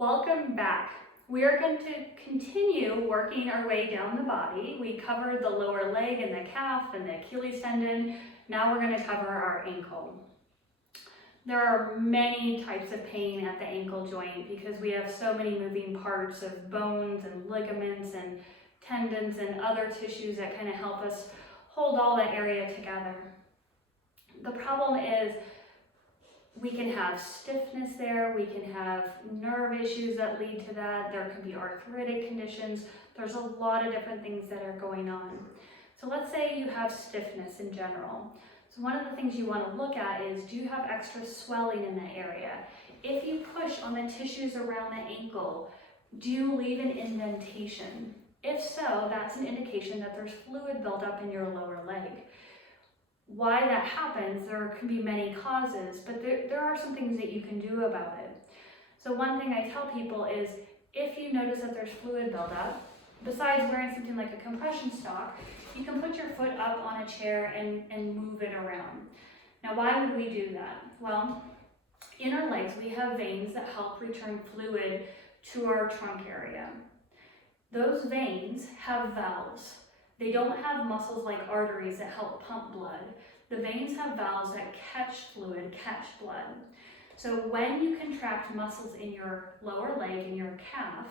Welcome back. We are going to continue working our way down the body. We covered the lower leg and the calf and the Achilles tendon. Now we're going to cover our ankle. There are many types of pain at the ankle joint because we have so many moving parts of bones and ligaments and tendons and other tissues that kind of help us hold all that area together. The problem is we can have stiffness there, we can have nerve issues that lead to that, there can be arthritic conditions, there's a lot of different things that are going on. So let's say you have stiffness in general. So one of the things you want to look at is, do you have extra swelling in that area? If you push on the tissues around the ankle, do you leave an indentation? If so, that's an indication that there's fluid buildup in your lower leg. Why that happens, there can be many causes, but there are some things that you can do about it. So one thing I tell people is, if you notice that there's fluid buildup, besides wearing something like a compression stock, you can put your foot up on a chair and move it around. Now, why would we do that? Well, in our legs, we have veins that help return fluid to our trunk area. Those veins have valves. They don't have muscles like arteries that help pump blood. The veins have valves that catch fluid, catch blood. So when you contract muscles in your lower leg and your calf,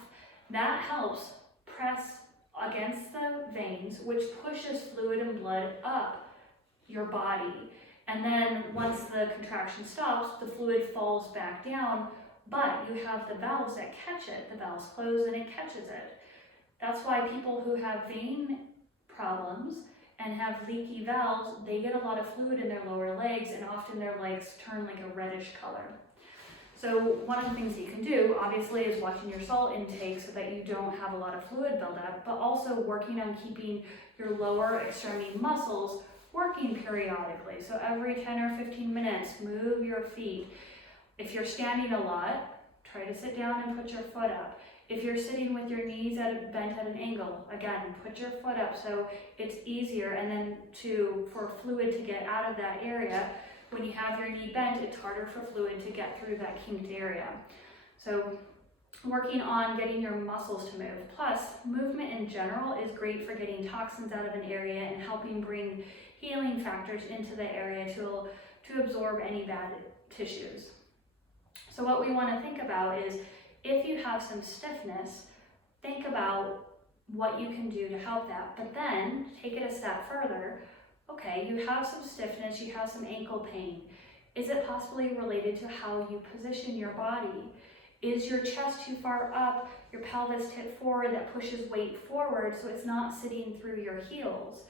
that helps press against the veins, which pushes fluid and blood up your body. And then once the contraction stops, the fluid falls back down, but you have the valves that catch it. The valves close and it catches it. That's why people who have vein problems and have leaky valves, they get a lot of fluid in their lower legs, and often their legs turn like a reddish color. So one of the things that you can do, obviously, is watching your salt intake so that you don't have a lot of fluid buildup, but also working on keeping your lower extremity muscles working periodically. So every 10 or 15 minutes, move your feet. If you're standing a lot, try to sit down and put your foot up. If you're sitting with your knees bent at an angle, again, put your foot up so it's easier, and then for fluid to get out of that area. When you have your knee bent, it's harder for fluid to get through that kinked area. So working on getting your muscles to move. Plus, movement in general is great for getting toxins out of an area and helping bring healing factors into the area to absorb any bad tissues. So what we want to think about is, if you have some stiffness, think about what you can do to help that, but then take it a step further. Okay, you have some stiffness, you have some ankle pain. Is it possibly related to how you position your body? Is your chest too far up, your pelvis tipped forward that pushes weight forward so it's not sitting through your heels?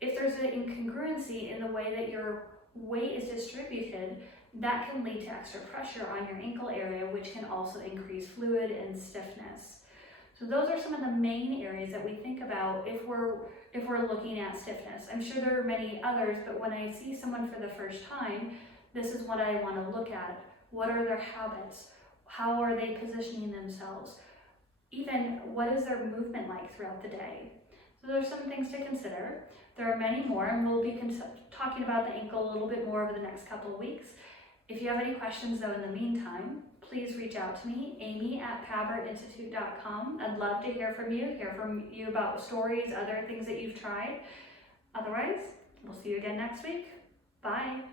If there's an incongruency in the way that your weight is distributed, that can lead to extra pressure on your ankle area, which can also increase fluid and stiffness. So those are some of the main areas that we think about if we're looking at stiffness. I'm sure there are many others, but when I see someone for the first time, this is what I want to look at. What are their habits? How are they positioning themselves? Even what is their movement like throughout the day? So there's some things to consider. There are many more, and we'll be talking about the ankle a little bit more over the next couple of weeks. If you have any questions, though, in the meantime, please reach out to me, amy@pabertinstitute.com. I'd love to hear from you about stories, other things that you've tried. Otherwise, we'll see you again next week. Bye.